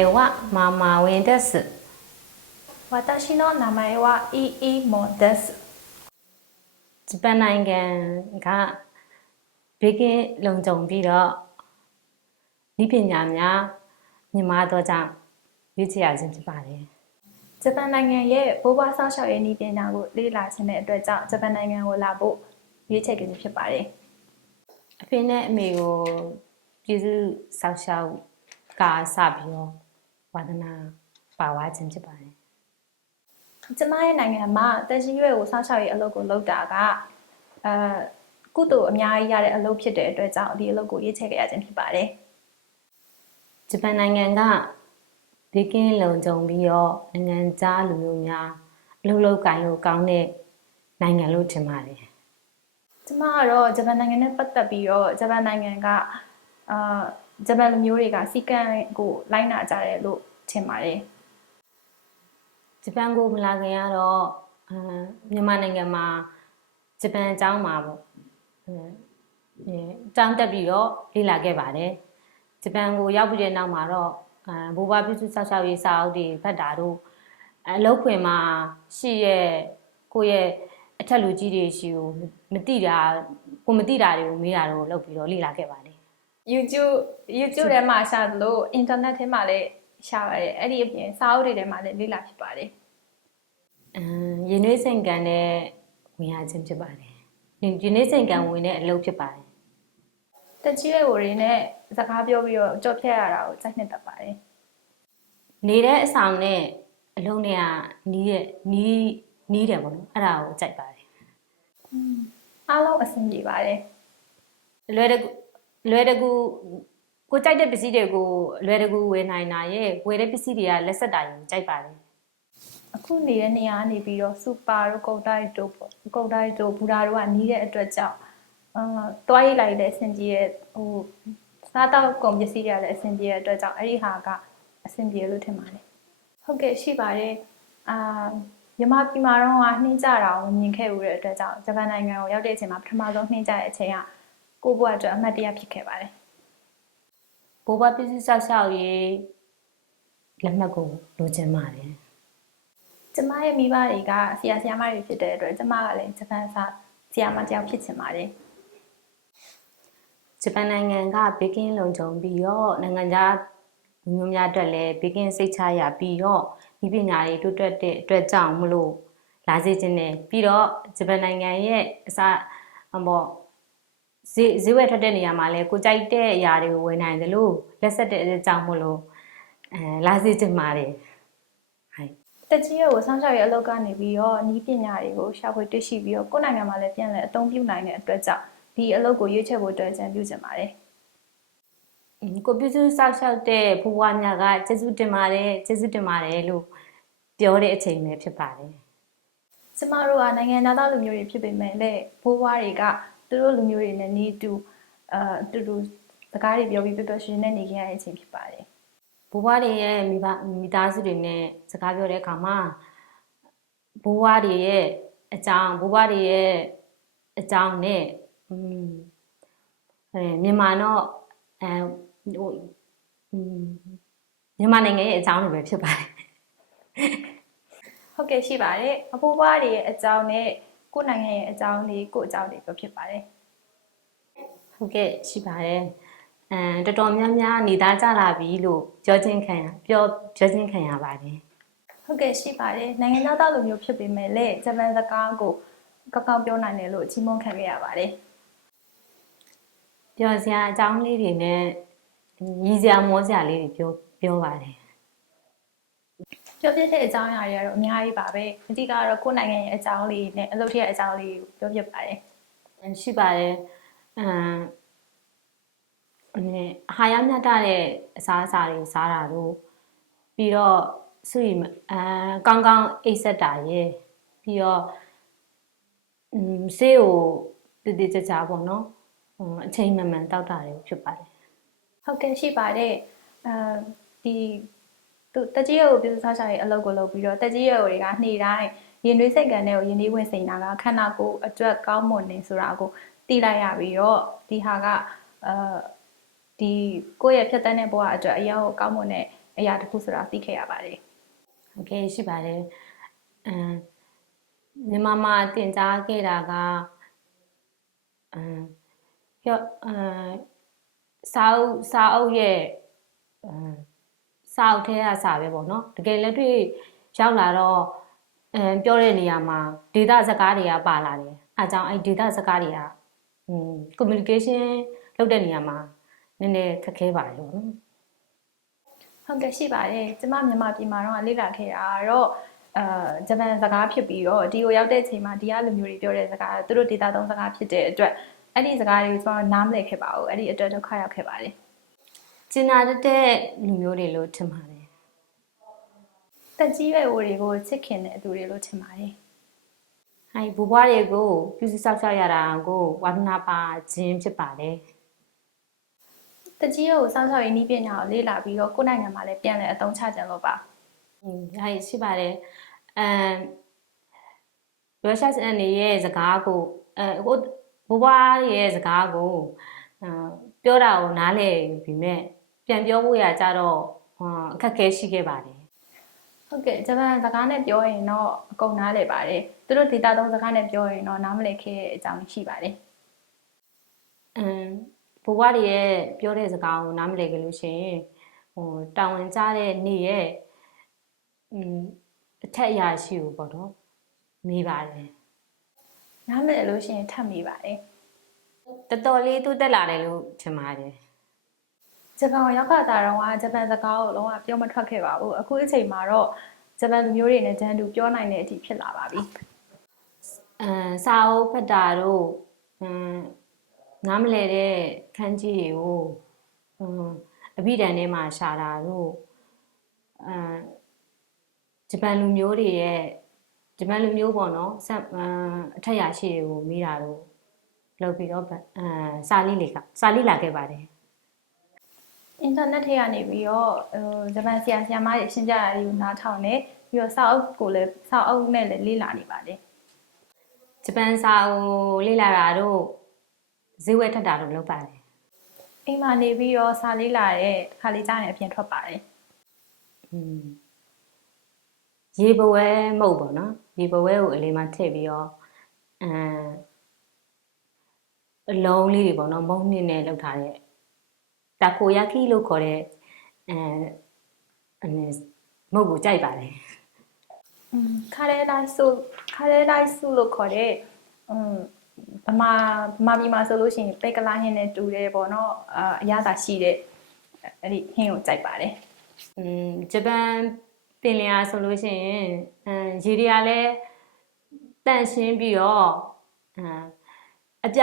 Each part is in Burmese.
前はママウェンです。私の名前はいいもです。ဂျပန်နိုင်ငံကဘေးကင်းလုံခြုံပြီးတော့ဤပညာများမြင့်မားသောကြောင့်ရွေးချယ်ရခြင်းဖြစ်ပါတယ် ဂျပန်နိုင်ငံရဲ့ဘိုးဘွားဆောက်ရှောက်ရေးနည်းပညာကိုလေ့လာခြင်းတဲ့အတွက်ကြောင့်ဂျပန်နိုင်ငံကိုလာဖို့ရွေးချယ်ခြင်းဖြစ်ပါတယ် အဖေနဲ့အမေကိုပြည်စုဆောက်ရှောက်ကစပြီးတော့ဝါသနာပါဝါခြင်းဖြစ်ပါတယ် ကျမရဲ့နိုင်ငံမှာတက်ရှိရွယ်ကိုဆောက်ရှောက်ရေးအလုပ်ကိုလုပ်တာကကုသိုလ်အများကြီးရတဲ့အလုပ်ဖြစ်တဲ့အတွက်ကြောင့်ဒီအလုပ်ကိုရွေးချယ်ခဲ့ရခြင်းဖြစ်ပါတယ် ဂျပန်နိုင်ငံကဘေးကင်းလုံခြုံပြီးတော့နိုင်ငံခြားလူမျိုးများအလုပ်လုပ်ကိုင်လို့ကောင်းတဲ့နိုင်ငံလို့ထင်ပါတယ် ကျမကတော့ဂျပန်နိုင်ငံနဲ့ပတ်သက်ပြီးတော့ဂျပန်နိုင်ငံကဂျပန်လူမျိုးတွေကစီကံကိုလိုက်နာကြတယ်လို့ထင်ပါတယ် ဂျပန်ကိုမလာခင်ကတော့မြန်မာနိုင်ငံမှာဂျပန်အကြောင်းမှာပေါ့တောင်းတက်ပြီးတော့လေ့လာခဲ့ပါတယ်ဂျပန်ကိုရောက်ပြီးတဲ့နောက်မှာတော့ဘိုးဘွားပြုစုဆောက်ရှောက်ရေးစာအုပ်တွေဖတ်တာတို့အလုပ်ခွင်မှာရှိရဲ့ကိုယ့်ရဲ့အထက်လူကြီးတွေရှိကိုမသိတာကိုမသိတာတွေကိုမေးတာတို့လုပ်ပြီးတော့လေ့လာခဲ့ပါတယ် YouTube ထဲမှာရှာသလို internet ထဲမှာလည်းရှာပါတယ်အဲ့ဒီအပြင်စာအုပ်တွေထဲမှာလည်းလေ့လာဖြစ်ပါတယ် ရင်းနှီးစိန်ကန်တဲ့ဝင်ရခြင်းဖြစ်ပါတယ်ရင်းနှီးစိန်ကန်ဝင်တဲ့အလုပ်ဖြစ်ပါတယ် တက်ကြီးရဲ့ကိုတွေနဲ့စကားပြောပြီးတော့ကြော်ဖြတ်ရတာကိုစိုက်နှစ်တတ်ပါတယ် နေတဲ့အဆောင်နဲ့အလုံးနဲ့ကနီးတယ်ပေါ့နော်အဲ့ဒါကိုကြိုက်ပါတယ် အားလုံးအဆင်ပြေပါတယ် လွယ်တကူကိုကြိုက်တဲ့ပစ္စည်းတွေကိုလွယ်တကူဝယ်နိုင်တာရဲ့ဝယ်တဲ့ပစ္စည်းတွေကလက်ဆက်တာရင်ကြိုက်ပါတယ် အခုနေတဲ့နေရာကနေပြီးတော့စူပါတို့ကုန်တိုက်တို့ဘူတာတို့ကနီးတဲ့အတွက်ကြောင့်တွားရိတ်လိုက်တဲ့အဆင်ပြေတဲ့စားတောက်ကုန်ပစ္စည်းတွေကလည်းအဆင်ပြေတဲ့အတွက်ကြောင့်အဲ့ဒီဟာကအဆင်ပြေလို့ထင်ပါတယ်ဟုတ်ကဲ့ရှိပါတယ်မြန်မာပြည်မှာတော့နှင်းကြတာကိုမြင်ခဲ့ဦးတဲ့အတွက်ကြောင့်ဂျပန်နိုင်ငံကိုရောက်တဲ့အချိန်မှာပထမဆုံးနှင်းကြတဲ့အချိန်ကကိုယ့်ဘဝအတွက်အမှတ်တရဖြစ်ခဲ့ပါတယ် ဘိုးဘွားပစ္စည်းဆောက်ရှောက်ရေးလက်မှတ်ကိုလိုချင်ပါတယ် ကျမရဲ့မိဘတွေကဆရာမတွေဖြစ်တဲ့အတွက်ကျမကလည်းဂျပန်စာဆရာမတယောက်ဖြစ်ချင်ပါတယ် ဂျပန်နိုင်ငံကဘေးကင်းလုံခြုံပြီးတော့နိုင်ငံခြားလူမျိုးများအတွက်လည်းဘေးကင်းစိတ်ချရပြီးတော့ဒီပညာတွေတိုးတက်တဲ့အတွက်ကြောင့်မလို့လာစေခြင်းနဲ့ပြီးတော့ဂျပန်နိုင်ငံရဲ့အစားပေါ့ဈေးဝယ်ထွက်တဲ့နေရာမှာလည်းကိုကြိုက်တဲ့အရာတွေကိုဝယ်နိုင်တယ်လို့လက်ဆက်တဲ့အကြောင်းမလို့လာစေခြင်းပါတယ်ဟုတ် တက်ကြီးရဲ့ကိုစောင့်ရှောက်ရေးအလုပ်ကနေပြီးတော့ဤပညာတွေကိုရှာဖွေတွေ့ရှိပြီးတော့ကိုယ့်နိုင်ငံမှာလည်းပြန်လည်အသုံးပြုနိုင်တဲ့အတွက်ကြောင့်ဒီအလုပ်ကိုရွေးချယ်ဖို့အတွက်အကြံပြုချင်ပါတယ် ကိုပြုစုဆောက်ရှောက်တဲ့ဘဝများကကျေးဇူးတင်ပါတယ်လို့ပြောတဲ့အချိန်ပဲဖြစ်ပါတယ် ကျမတို့ကနိုင်ငံသားလူမျိုးတွေဖြစ်ပေမဲ့လည်းဘိုးဘွားတွေကသူတို့လူမျိုးတွေနဲ့နေတူတူစကားတွေပြောပြီးပျော်ပျော်ရွှင်ရွှင်နဲ့နေခဲ့ရတဲ့အချိန်ဖြစ်ပါတယ် ဘိုးဘွားတွေရဲ့မိသားစုတွေနဲ့စကားပြောတဲ့အခါမှာဘိုးဘွားတွေရဲ့အကြောင်းနဲ့မြန်မာတော့မြန်မာနိုင်ငံရဲ့အကြောင်းတွေပဲဖြစ်ပါတယ် ဟုတ်ကဲ့ရှိပါတယ်အဖိုးဘွားတွေရဲ့အကြောင်းနဲ့ကိုယ့်နိုင်ငံရဲ့အကြောင်းတွေကိုယ့်အကြောင်းတွေပဲဖြစ်ပါတယ် ဟုတ်ကဲ့ရှိပါတယ်တော်တော်များများနေသားကြလာပြီလို့ပြောချင်းခံရပါတယ် ဟုတ်ကဲ့ရှိပါတယ်နိုင်ငံသားလူမျိုးဖြစ်ပေမဲ့လည်းဂျပန်စကားကိုကောက်ကောက်ပြောနိုင်တယ်လို့ချီးမွမ်းခံခဲ့ရပါတယ် ပြောစရာအကြောင်းလေးတွေနဲ့ညီစရာမောစရာလေးတွေပြောပါတယ် ပြောပြတဲ့အကြောင်းအရာတွေကတော့အများကြီးပါပဲအဓိကတော့ကိုယ့်နိုင်ငံရဲ့အကြောင်းလေးနဲ့အလုပ်ထရဲ့အကြောင်းလေးကိုပြောပြပါတယ် ရှိပါတယ်ဟာရမြတ်တဲ့အစားအစာတွေစားတာတို့ပြီးတော့စုရီကောင်းကောင်းအိပ်စက်တာရယ်ပြီးတော့ဆေးကိုတည်တည်ကြကြပေါ့နော်အချိန်မှန်တောက်တာတွေဖြစ်ပါတယ် ဟုတ်ကဲ့ရှိပါတယ်ဒီတက်ကြီးရုပ်ပြုဆောက်ရှောက်ရေးအလုပ်ကိုလုပ်ပြီးတော့တက်ကြီးရုပ်တွေကနေ့တိုင်းရင်သွေးစိတ်ကန်တွေကိုရင်သွေးဝင်စိန်တာကခန္ဓာကိုယ်အတွက်ကောင်းမွန်နေဆိုတာကိုသိလိုက်ရပြီးတော့ဒီဟာကဒီကိုယ့်ရဲ့ဖြတ်တန်းတဲ့ဘဝအတွက်အရင်ကောင်းမွန်တဲ့ အရာတစ်ခုဆိုတာသိခဲ့ရပါတယ် โอเคရှိပါတယ်မြန်မာမှာတင်ကြားခဲ့တာကစာအုပ်ရဲ့စာအုပ်ထဲကစာပဲပေါ့နော်တကယ်လက်တွေ့ရောက်လာတော့ပြောတဲ့နေရာမှာဒေတာစကားတွေကပါလာတယ်အဲကြောင့်အဲ့ဒေတာစကားတွေကcommunication လုပ်တဲ့နေရာမှာနည်းနည်းခက်ခဲပါတယ်ပေါ့နော်ဟုတ်ကဲ့ရှိပါတယ်ကျမမြန်မာပြည်မှာတော့လေ့လာခဲ့တာတော့ဂျပန်စကားဖြစ်ပြီးတော့ဒီကိုရောက်တဲ့အချိန်မှာဒီကလူမျိုးတွေပြောတဲ့စကားသူတို့ဒေတာသုံးစကားဖြစ်တဲ့အတွက်အဲ့ဒီစကားတွေကိုကျွန်တော်နားမလည်ခဲ့ပါဘူးအဲ့ဒီအတွက်ဒုက္ခရောက်ခဲ့ပါတယ်ကျင်နာတဲ့လူမျိုးတွေလို့ထင်ပါတယ်တက်ကြီးရွယ်အိုတွေကိုချစ်ခင်တဲ့အသူတွေလို့ထင်ပါတယ်ဟိုင်ဘူဘွားတွေကိုပြုစုစောင့်ရှောက်ရတာကိုဝါသနာပါခြင်းဖြစ်ပါတယ်တကြီးကိုစောင့်ရှောက်ရေးနည်းပညာကိုလေ့လာပြီးတော့ကိုယ့်နိုင်ငံမှာလည်းပြန်လည်အသုံးချကြလို့ပါရှိပါတယ်ရုရှားစံနေရဲ့စကားကိုကိုဘွားရဲ့စကားကိုပြောတာကိုနားလည်ပြီးမဲ့ပြန်ပြောဖို့ရကြတော့အခက်အခဲရှိခဲ့ပါတယ်ဟုတ်ကဲ့ဂျပန်စကားနဲ့ပြောရင်တော့အကုန်နားလည်ပါတယ်သူတို့ဒေတာသုံးစကားနဲ့ပြောရင်တော့နားမလည်ခဲ့တဲ့အကြောင်းရှိပါတယ်ဘိုးဘွားတွေရဲ့ပြောတဲ့စကားကိုနားမလည်ကြလို့ရှိရင်တာဝန်ကျတဲ့နေ့ရဲ့အထက်အရာရှိကိုပေါ့နော်မေးပါတယ်နားမလည်လို့ရှိရင်ထပ်မေးပါတယ်တော်တော်လေးတိုးတက်လာတယ်လို့ထင်ပါတယ်ဂျပန်ရောက်ခါတာတော့ဂျပန်စကားကိုလုံးဝပြောမထွက်ခဲ့ပါဘူးအခုအချိန်မှာတော့ဂျပန်လူမျိုးတွေနဲ့တန်းတူပြောနိုင်တဲ့အထိဖြစ်လာပါပြီစာအုပ်ဖတ်တာတို့နားမလည်တဲ့ခန်းကြီးတွေကိုအဘိဓာန်ထဲမှာရှာတာတို့ဂျပန်လူမျိုးတွေရဲ့ဂျပန်လူမျိုးပေါ့နော်အထက်ရရှိတွေကိုမေးတာတို့လုပ်ပြီးတော့စာလိလာခဲ့ပါတယ်အင်တာနက်ထဲကနေပြီးတော့ဂျပန်ဆရာမတွေရှင်းပြတာတွေကိုနားထောင်နေပြီးတော့စာအုပ်နဲ့လည်းလေ့လာနေပါတယ်ဂျပန်စာကိုလေ့လာတာတို့ဈေးဝယ်ထက်တာတို့လုပ်ပါတယ်အိမ်မှာနေပြီးတော့စာလေ့လာတဲ့ခါလေးကြားနေအပြင်ထွက်ပါတယ်ရေပဝဲမုတ်ပေါ့နော်ရေပဝဲကိုအလေးမှထည့်ပြီးတော့အလုံးလေးတွေပေါ့နော်မုံနှစ်နဲ့လောက်ထားတဲ့တာကိုယာကီလို့ခေါ်တဲ့မုတ်ကိုကြိုက်ပါတယ်ခါရဲလိုက်စုလို့ခေါ်တဲ့ဗမာပြည်မှာဆိုလို့ရှိရင်ပိတ်ကလာဟင်းနဲ့တူတယ်ပေါ့နော်အရသာရှိတဲ့အဲ့ဒီဟင်းကိုကြိုက်ပါတယ်ဂျပန်ပင်လယ်ဆိုလို့ရှိရင်ရေတွေကလည်းတန့်ရှင်းပြီးတော့အပြ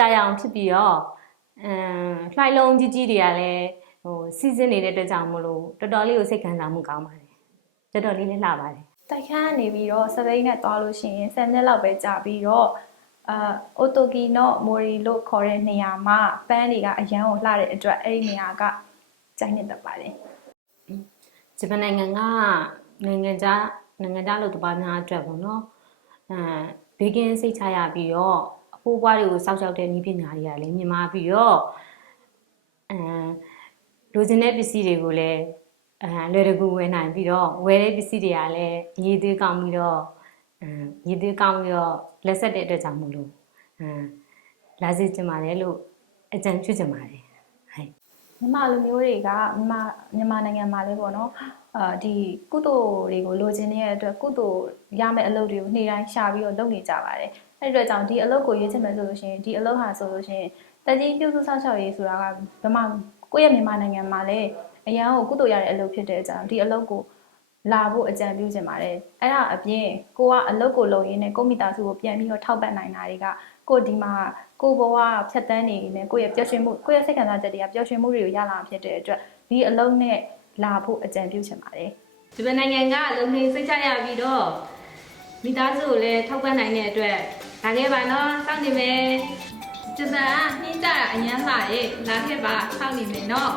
ရအောင်ဖြစ်ပြီးတော့လှိုင်းလုံးကြီးတွေကလည်းစီးစင်းနေတဲ့အတွက်ကြောင့်မလို့တော်တော်လေးကိုစိတ်ခံစားမှုကောင်းပါတယ်တော်တော်လေးလည်းလှပါတယ်တိုက်ခန်းနေပြီးတော့စပိန်နဲ့သွားလို့ရှိရင်10နှစ်လောက်ပဲကြာပြီးတော့အိုတိုကီနော့မိုရီလို့ခေါ်တဲ့နေရာမှာပန်းတွေကအရန်ကိုလှတဲ့အတွက်အဲ့ဒီနေရာကကြိုက်နေတတ်ပါတယ်ဂျပန်နိုင်ငံကနိုင်ငံခြားလူတစ်ပါးများအတွက်ပေါ့နော်ဘေးကင်းစိတ်ချရပြီးတော့အဖိုးဘွားတွေကိုစောက်ရှောက်တဲ့နည်းပညာတွေကလည်းမြင်မာပြီးတော့လိုချင်တဲ့ပစ္စည်းတွေကိုလည်းလွယ်တကူဝယ်နိုင်ပြီးတော့ဝယ်တဲ့ပစ္စည်းတွေကလည်းရည်သွေးကောင်းပြီးတော့လက်ဆက်တဲ့အတွက်ကြောင့်မလို့လာစေချင်ပါတယ်လို့အကြံပြုချင်ပါတယ်မြန်မာလူမျိုးတွေကမြန်မာနိုင်ငံမှာလည်းပေါ့နော်ဒီကုသိုလ်တွေကိုလိုချင်တဲ့အတွက်ကုသိုလ်ရမယ့်အလုပ်တွေကိုနေ့တိုင်းရှာပြီးတော့လုပ်နေကြပါတယ်အဲ့ဒီအတွက်ကြောင့်ဒီအလုပ်ကိုရွေးချယ်မယ်ဆိုလို့ရှိရင်ဒီအလုပ်ဟာဆိုလို့ရှိရင်တကြီးပြုစုစောင့်ရှောက်ရေးဆိုတာကကိုယ့်ရဲ့မြန်မာနိုင်ငံမှာလည်းအရန်ကိုကုသိုလ်ရတဲ့အလုပ်ဖြစ်တဲ့အကြောင်းဒီအလုပ်ကိုလာဖို့အကြံပြုချင်ပါတယ်အဲ့ဒါအပြင်ကိုကအလုပ်ကိုလုပ်ရင်းနဲ့ကိုမိသားစုကိုပြန်ပြီးတော့ထောက်ပံ့နိုင်တာတွေကကိုဒီမှာကိုဘဝဖြတ်တန်းနေနေကိုရဲ့ပျော်ရွှင်မှုကိုရဲ့စိတ်ခံစားချက်တွေကပျော်ရွှင်မှုတွေကိုရလာဖြစ်တဲ့အတွက်ဒီအလုပ်နဲ့လာဖို့အကြံပြုချင်ပါတယ်ဂျပန်နိုင်ငံကလုံနေစိတ်ချရပြီးတော့မိသားစုကိုလည်းထောက်ပံ့နိုင်တဲ့အတွက်လာခဲ့ပါနော်စောင့်နေမယ်ဂျပန်ကနှင်းကြတာအញ្ញမ်းလာတယ်လာခဲ့ပါစောင့်နေမယ်နော်